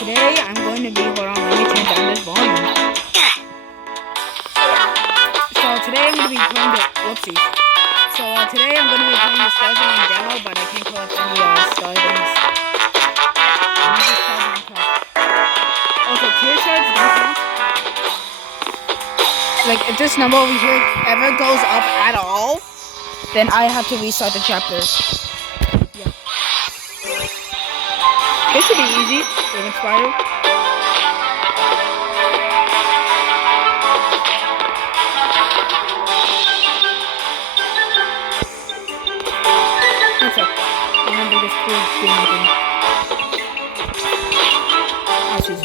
today I'm going to be, hold on, let me turn down this volume. So today I'm going to be playing the, whoopsies. So today I'm going to be playing the Stardust demo, but I can't collect any star things. Let me just try to count. Also, tier shards don't count. Like, if this number over here ever goes up at all, then I have to restart the chapter. Yeah. This should be easy. With Inspire. What's up? I'm gonna do this cool game thing. Oh, she's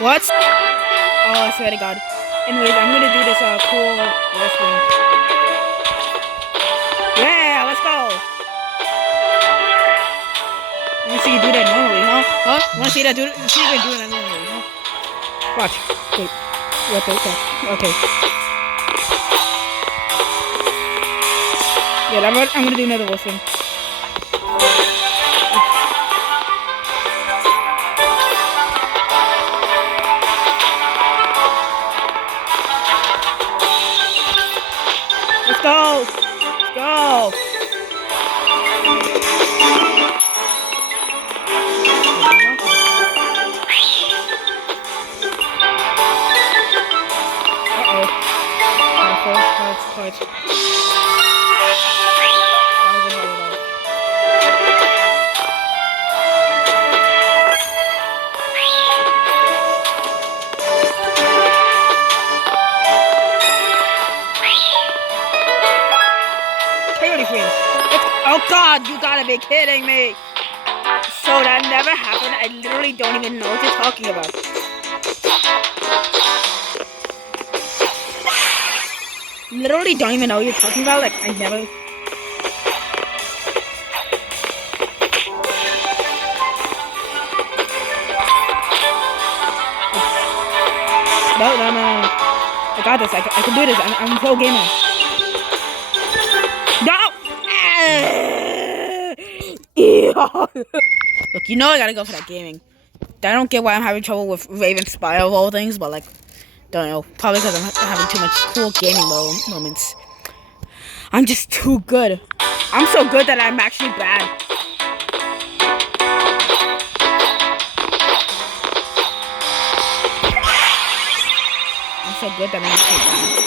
what? Oh, I swear to God. Anyways, I'm gonna do this cool wrestling. Yeah, let's go. I wanna see you do that normally, huh? Huh? I wanna see that do see you doing that normally, huh? Watch. Wait. What the fuck? Okay. Yeah, I'm gonna do another wrestling. Let's go! Let's go! Cards. Coyote Queens. Oh God, you gotta be kidding me! So that never happened. I literally don't even know what you're talking about. Literally don't even know what you're talking about. Like, I never. No. I got this. I can do this. I'm a pro gamer. No! Look, you know I gotta go for that gaming. I don't get why I'm having trouble with Raven Spire of all things, but like, don't know. Probably because I'm having too much cool gaming moments. I'm just too good. I'm so good that I'm actually bad. I'm so good that I'm actually bad.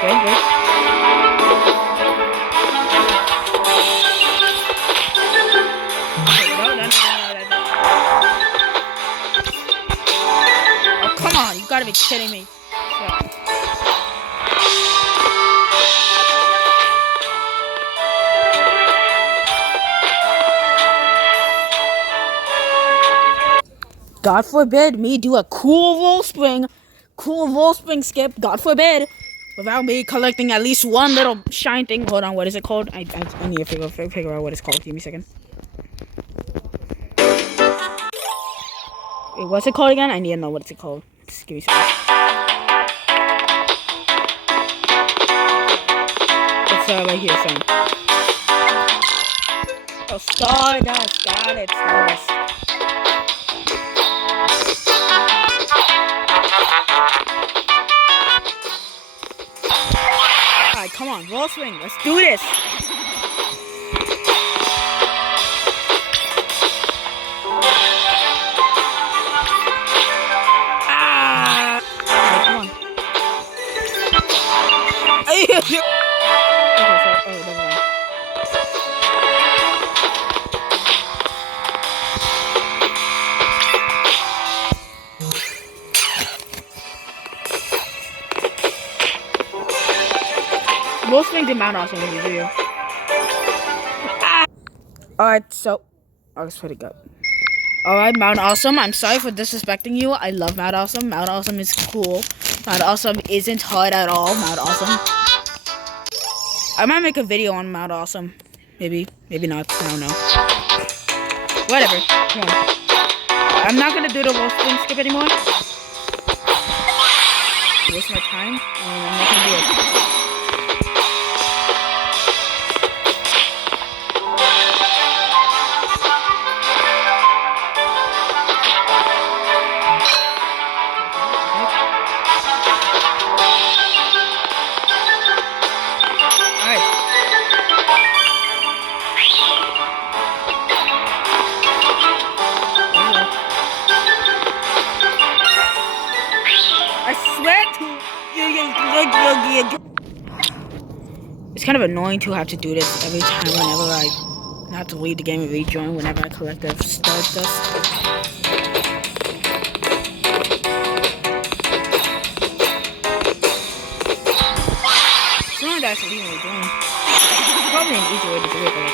Good. Oh, come on. You gotta be kidding me. Yeah. God forbid me do a cool roll spring skip, God forbid, without me collecting at least one little shine thing. Hold on, what is it called? I need to figure out what it's called. Give me a second. Wait, what's it called again? I need to know what it's called. Just give me a second. It's right here, son. Oh, Stardust, got it, Stardust. Alright, come on, roll swing, let's do this! Ah! Alright, come on. Okay, so, oh, never mind. Roll swing did Mount Awesome in the video. Ah! Alright, so I swear to God. Alright, Mount Awesome, I'm sorry for disrespecting you. I love Mount Awesome. Mount Awesome is cool. Mount Awesome isn't hard at all. Mount Awesome. I might make a video on Mount Awesome. Maybe not. I don't know. Whatever. Come on. I'm not gonna do the roll spring skip anymore. waste my time, and I'm not gonna do it. It's kind of annoying to have to do this every time whenever I have to leave the game and rejoin whenever I collect the Stardust. It's not that I leave and rejoin. Probably an easy way to do it, but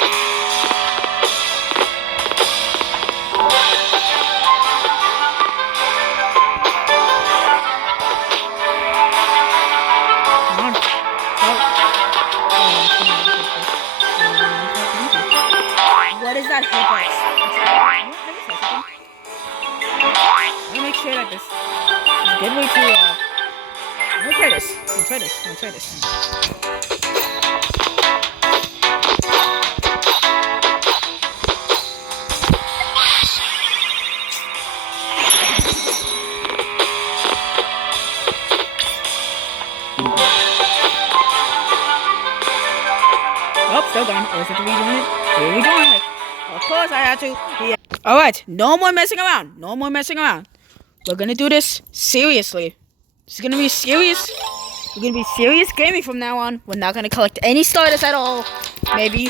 what is that hitbox? Let me make sure that this is a good way to let me try this. Oh, still gone. I was at the rejoin it. Here we join it. Of course I had to. Yeah. Alright, no more messing around. We're gonna do this seriously. This is gonna be serious. We're gonna be serious gaming from now on. We're not gonna collect any Stardust at all. Maybe.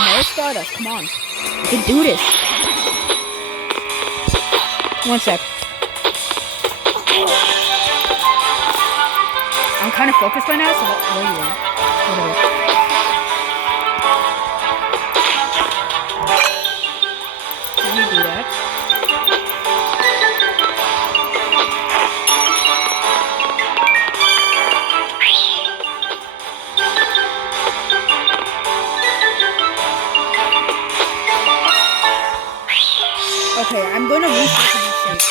No Stardust, come on. We can do this. 1 sec. I'm kind of focused right now, so where you at? Whatever. Let me do that. Okay, I'm going to restart to be safe,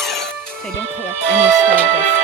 so I don't collect any Stardust.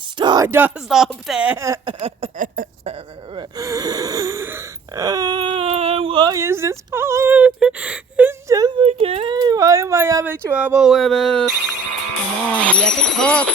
Stardust up there. Why is this hard? It's just a game. Why am I having trouble with it? Come on, we have to cook.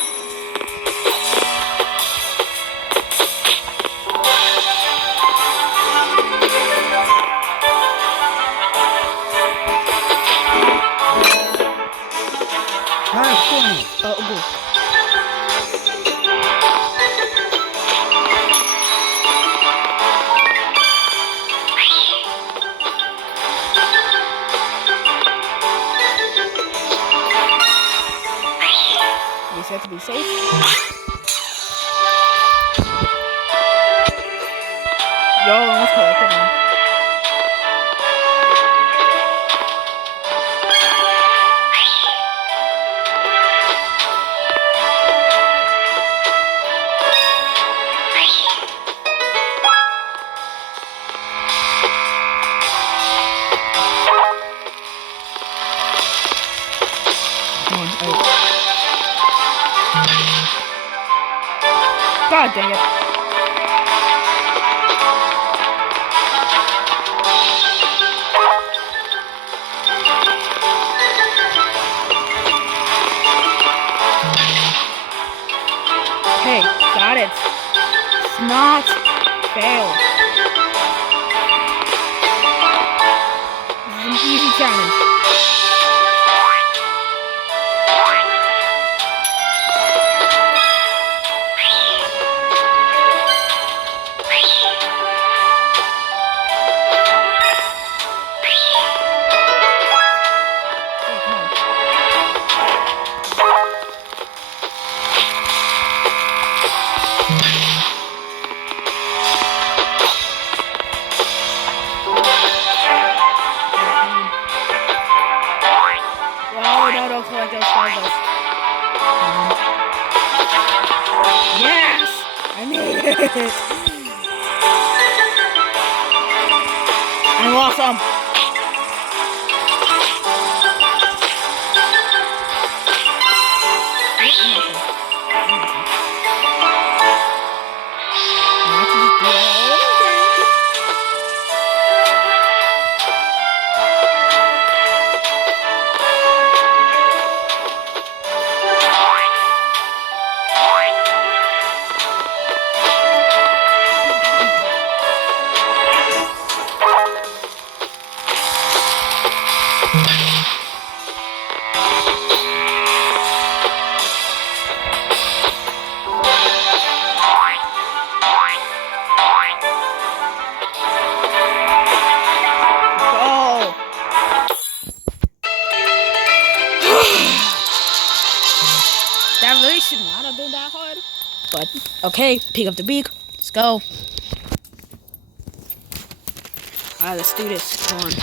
Reset to be safe. Yo, almost collected now. God dang it. Okay, got it. It's not fail. This is an easy challenge. Stardust. Yes! I made it! I'm awesome! That really should not have been that hard. But, okay, pick up the beak. Let's go. Alright, let's do this. Come on. Go to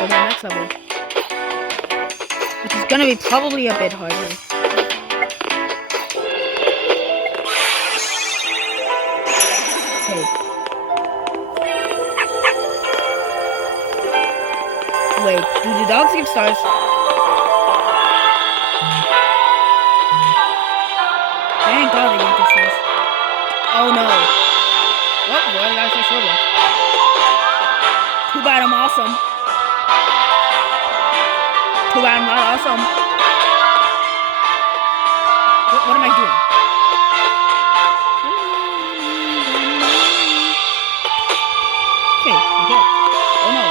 the next level. Which is gonna be probably a bit harder. Okay. Wait, do the dogs give stars? Thank God they didn't get stars. Oh no. What? Why did I say Roblox? Too bad I'm awesome. Too bad I'm not awesome. What am I doing? Okay, okay. Oh no.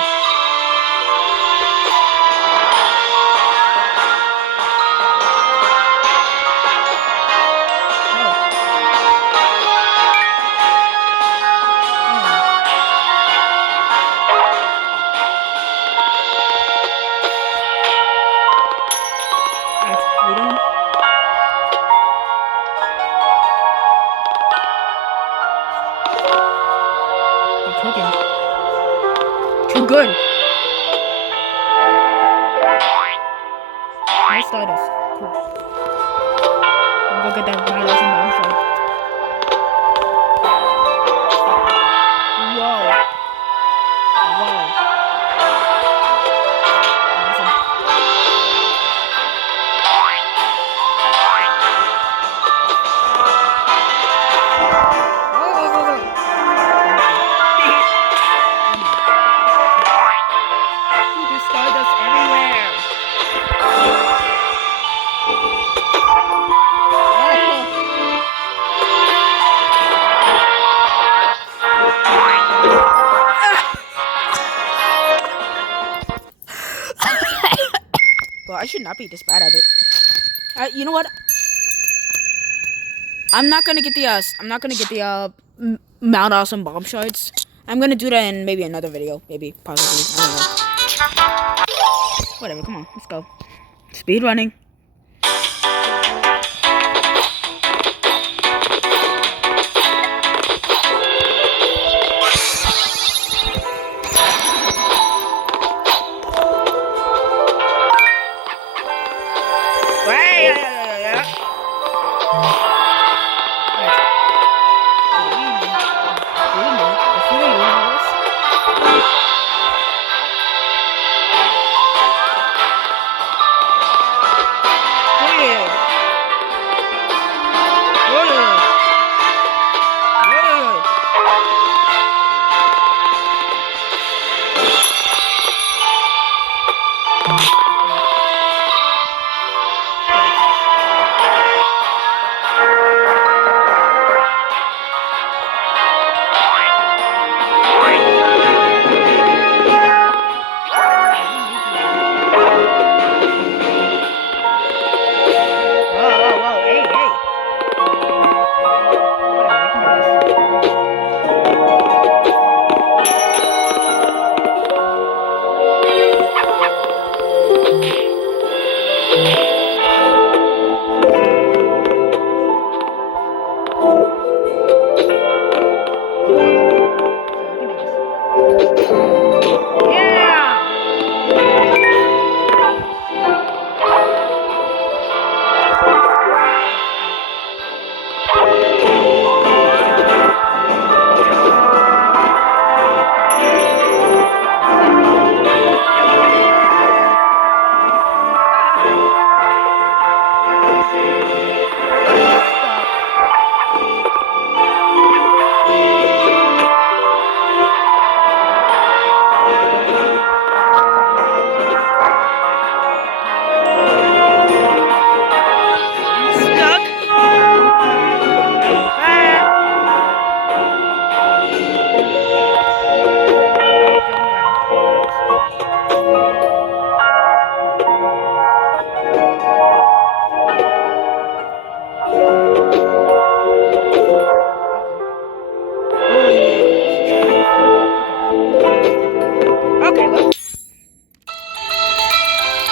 Cooking. Too good. No Stardust. Cool. I'm gonna get that battle awesome bomb shot. Whoa. Whoa. Awesome. There's Stardust everywhere. Well, I should not be this bad at it. You know what? I'm not gonna get the Mount Awesome bomb shards. I'm gonna do that in maybe another video, maybe possibly. I don't know. Whatever. Come on, let's go. Speed running.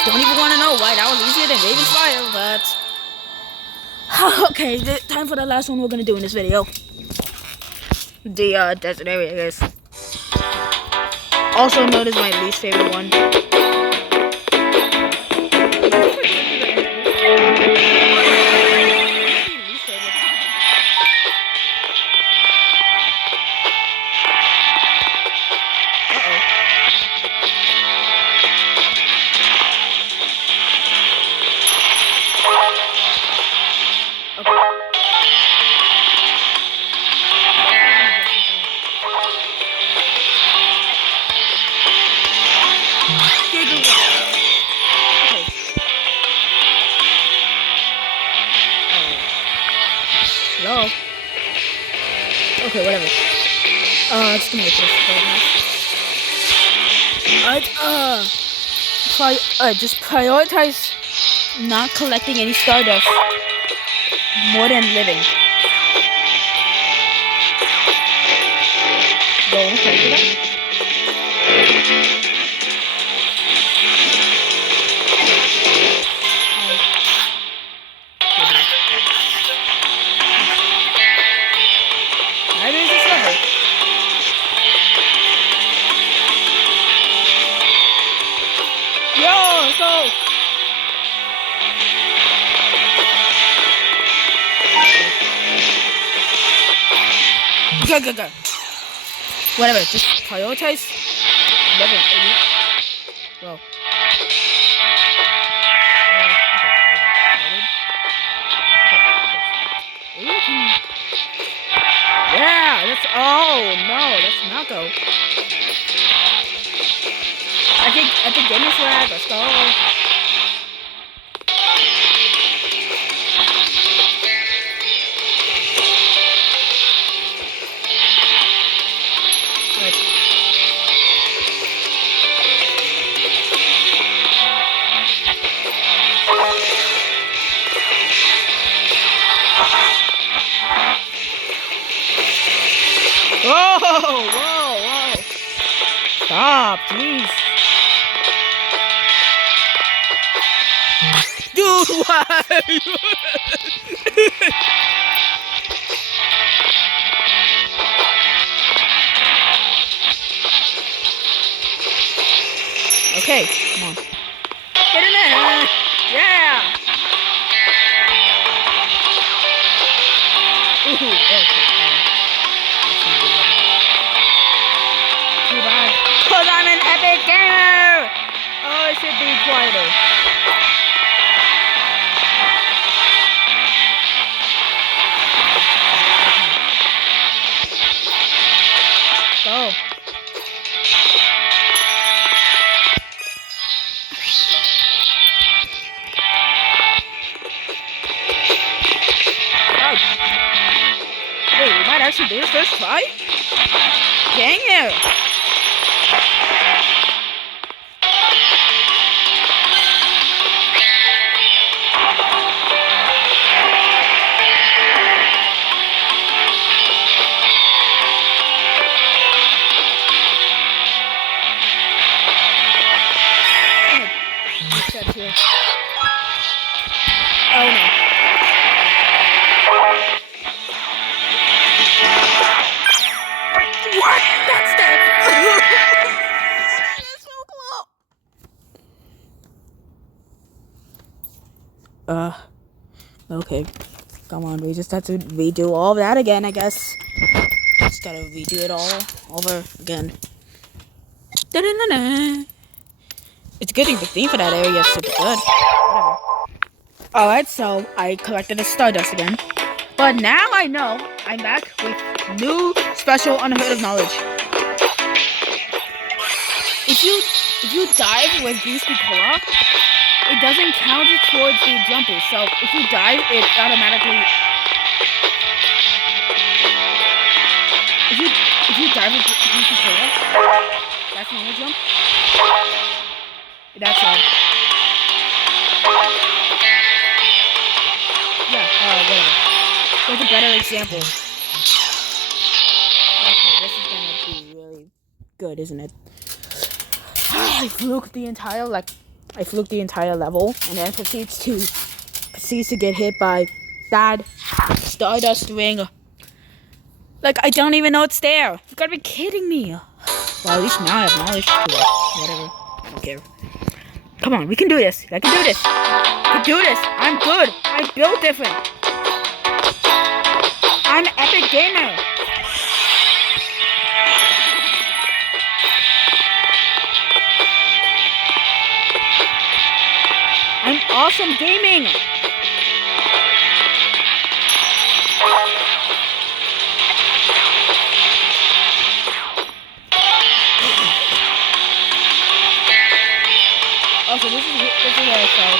Don't even want to know why that was easier than Raven's Fire, but... Okay, time for the last one we're gonna do in this video. The desert area, guys. Also known as my least favorite one. Hello? Okay, whatever. It's gonna make this just prioritize not collecting any Stardust more than living. Don't collect that? Go. Whatever, just prioritize living. Whoa. Yeah, that's... Oh, no, let's not go. I think Gamer's Swag, let's go. Whoa! Stop, jeez. Dude, why? Okay, come on. Get in there! Yeah! Ooh, okay. Too bad. Cause I'm an epic gamer! Oh, it should be quieter. Go. Wait, we might actually do this first try? Dang it! Here. Oh no. What? That's dead. That's so close. Okay. Come on, we just have to redo all of that again, I guess. Just gotta redo it all over again. Da-da-da-da. It's good, the theme for that area is super good. Whatever. Alright, so I collected the Stardust again. But now I know I'm back with new, special, unheard of knowledge. If you dive with Beastie Cola, it doesn't count towards the jumping. So if you dive, it automatically... If you dive with Beastie Cola, that's normal jump. That's all. Yeah, whatever. There's a better example. Okay, this is gonna be really good, isn't it? I flew the entire, I fluked the entire level, and then proceeds to get hit by that Stardust ring. Like, I don't even know it's there. You gotta be kidding me. Well, at least now I have knowledge to it. Whatever. I don't care. Come on, we can do this. I can do this. I can do this. I'm good. I built different. I'm an epic gamer. I'm awesome gaming. Also, this is where I fell.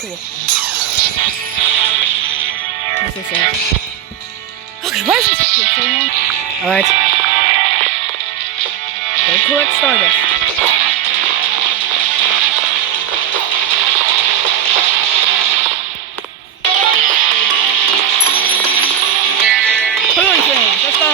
Cool. This is it. Okay, why is this take so long? Alright. Go collect Stardust. Let's go!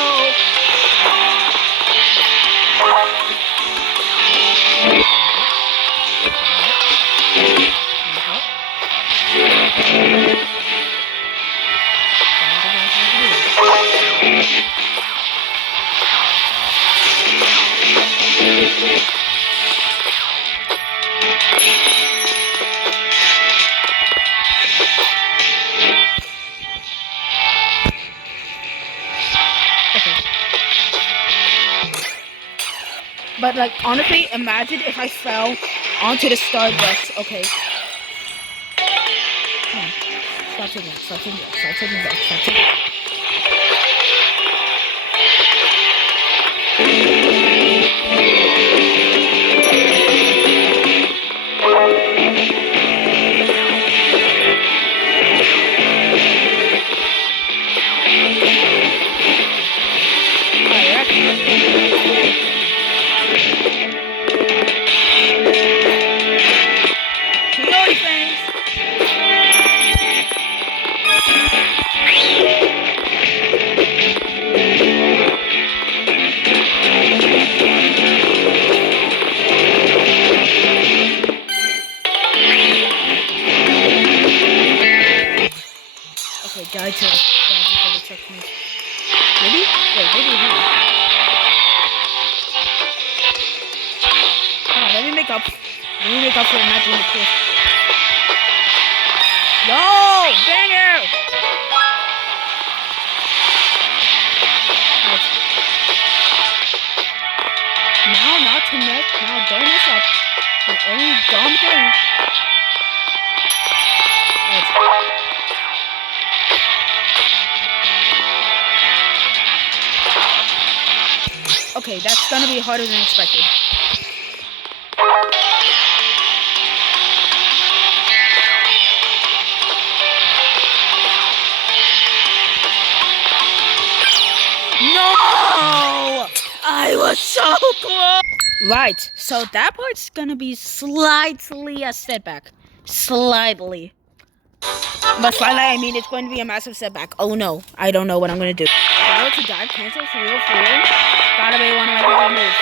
But, like, honestly, imagine if I fell onto the Stardust, okay? Come on. Stop taking back, stop taking back, stop taking back, stop taking back. Guide to before the checkmate. Maybe? Wait, maybe not. Alright, let me make up. Let me make up for not doing the push. Yo! Banger! Right. Now, not to mess. Now, don't mess up. The only dumb thing. Right. Okay, that's gonna be harder than expected. No! I was so close! Right, so that part's gonna be slightly a setback. Slightly. But slightly, I mean it's going to be a massive setback. Oh no, I don't know what I'm gonna do. Power to dive cancel for real, for real. Gotta be one of my favorite moves.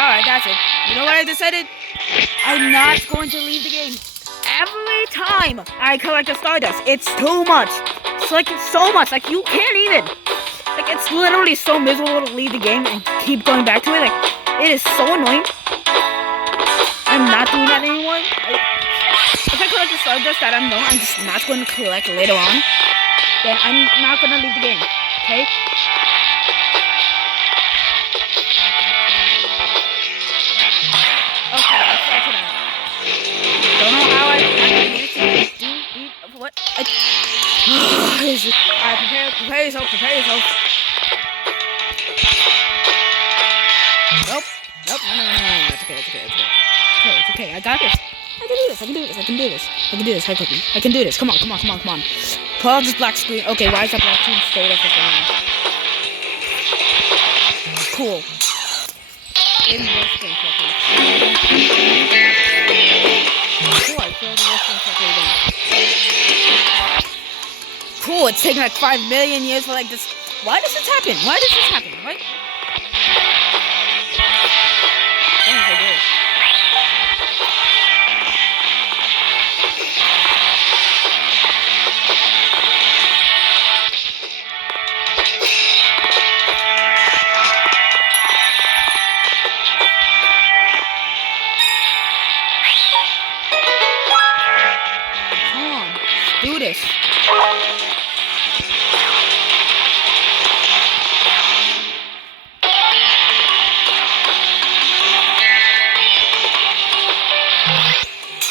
Alright, that's it. You know what I decided? I'm not going to leave the game. Every time I collect a Stardust, it's too much. It's like so much. Like you can't even. Like it's literally so miserable to leave the game and keep going back to it. Like It is so annoying. I'm not doing that anymore. If I collect the Stardust that I'm just not going to collect later on, then I'm not going to leave the game. Okay? Okay, let's start it out. Don't know how I managed to do what? Alright, prepare yourself. Nope. No. It's okay. I got this. I can do this. I can do this. Come on. Pull out this black screen. Okay, why is that black screen stayed up for so long? Cool. In roasting correctly. Cool, I failed the roasting correctly again. Cool, it's taking like 5 million years for like this. Why does this happen? What? I do. Come on, do this.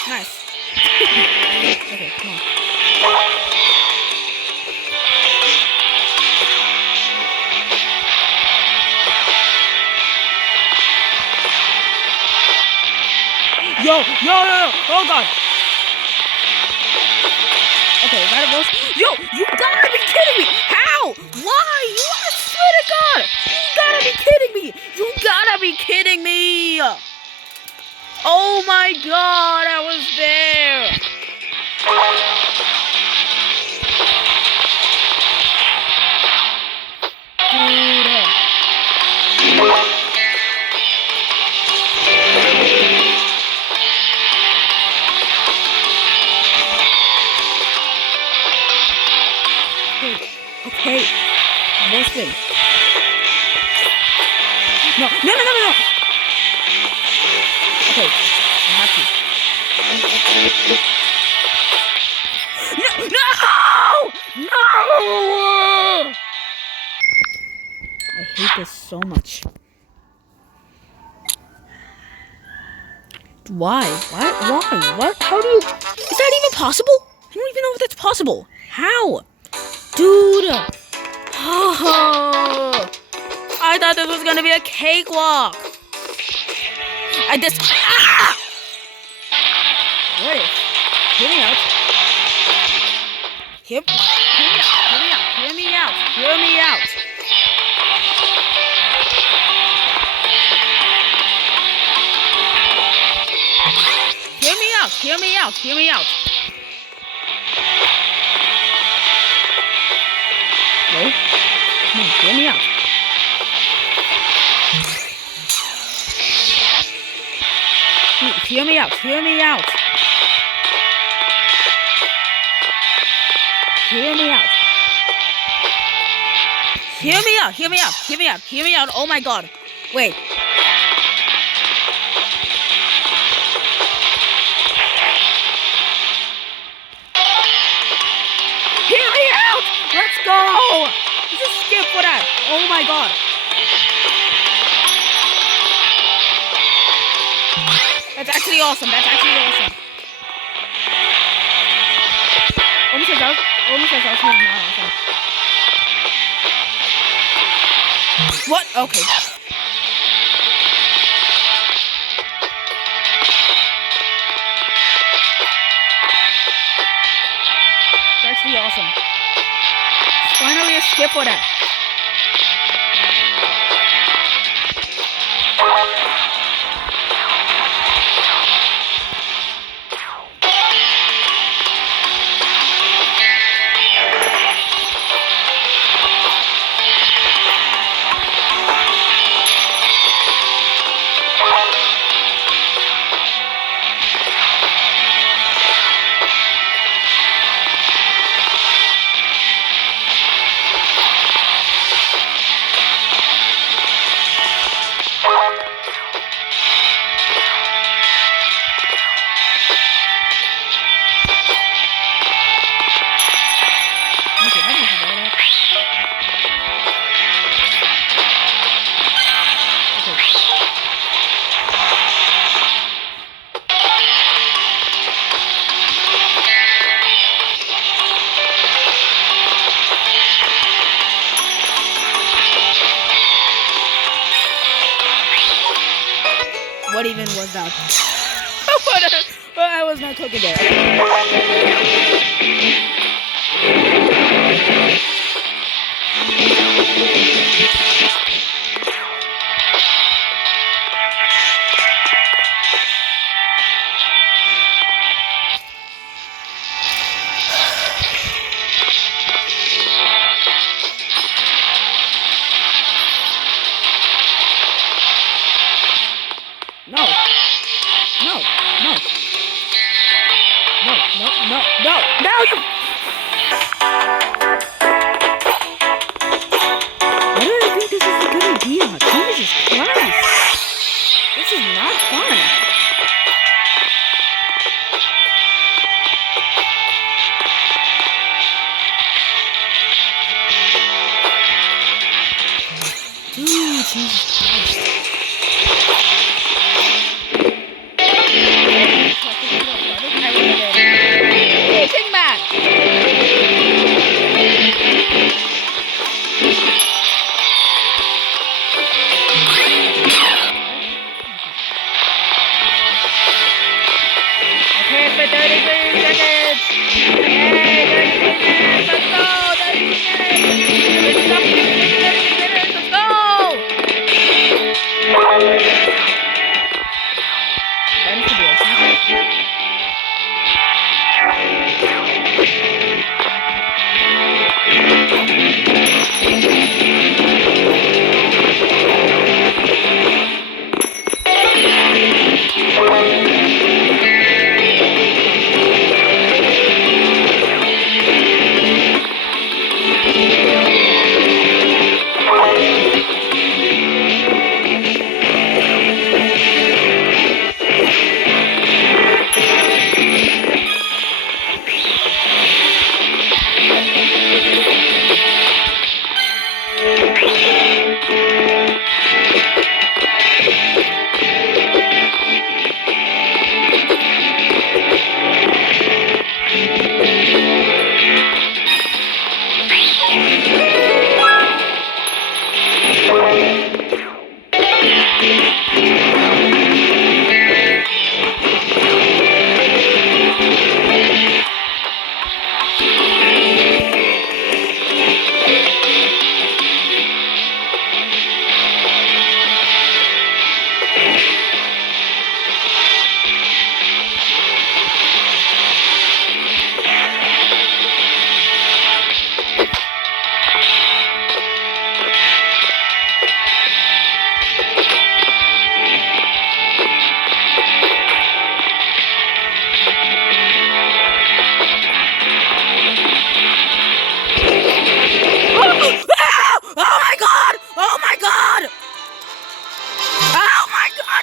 Nice. Okay, come on. Yo! Oh god! Okay, is that a roast? Yo! You gotta be kidding me! How? Why? I swear to god! You gotta be kidding me! You gotta be kidding me! Oh my god, I was there! Okay. Listen. No. Okay, I have to. No! I hate this so much. Why? What? How do you... Is that even possible? I don't even know if that's possible. How? Dude! Oh, I thought this was gonna be a cakewalk. What is? Hear me out. Hear me out. No? Come on, hear me out. Hear me out. Hear me out. Oh my god. Wait. Hear me out! Let's go! Just skip for that. Oh my god. That's actually awesome. Almost as awesome as not awesome. What? Okay. That's actually awesome. Finally a skip for that. What even was that? I was not cooking there. No. No. No. No. No. No. No. No. You. Why do I think this is a good idea? Jesus Christ. This is not fun. Dude, Jesus Christ. Eating man. Okay, for 33 seconds. Hey, 33 minutes. Let's go. 33 minutes. It's up to 33 minutes. Let's go. Time to do it.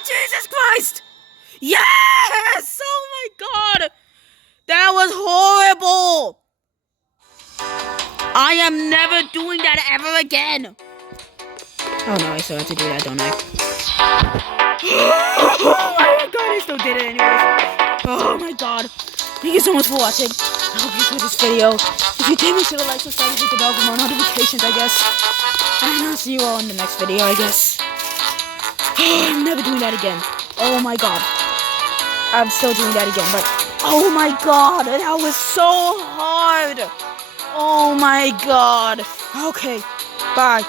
Jesus Christ! Yes! Oh my god! That was horrible! I am never doing that ever again! Oh no, I still have to do that, don't I? Oh my god, I still did it anyways. Oh my god. Thank you so much for watching. I hope you enjoyed this video. If you did, make sure to like, subscribe, and hit the bell for more notifications, I guess. And I'll see you all in the next video, I guess. I'm never doing that again. Oh my god. I'm still doing that again, but oh my god, that was so hard. Oh my god. Okay, bye.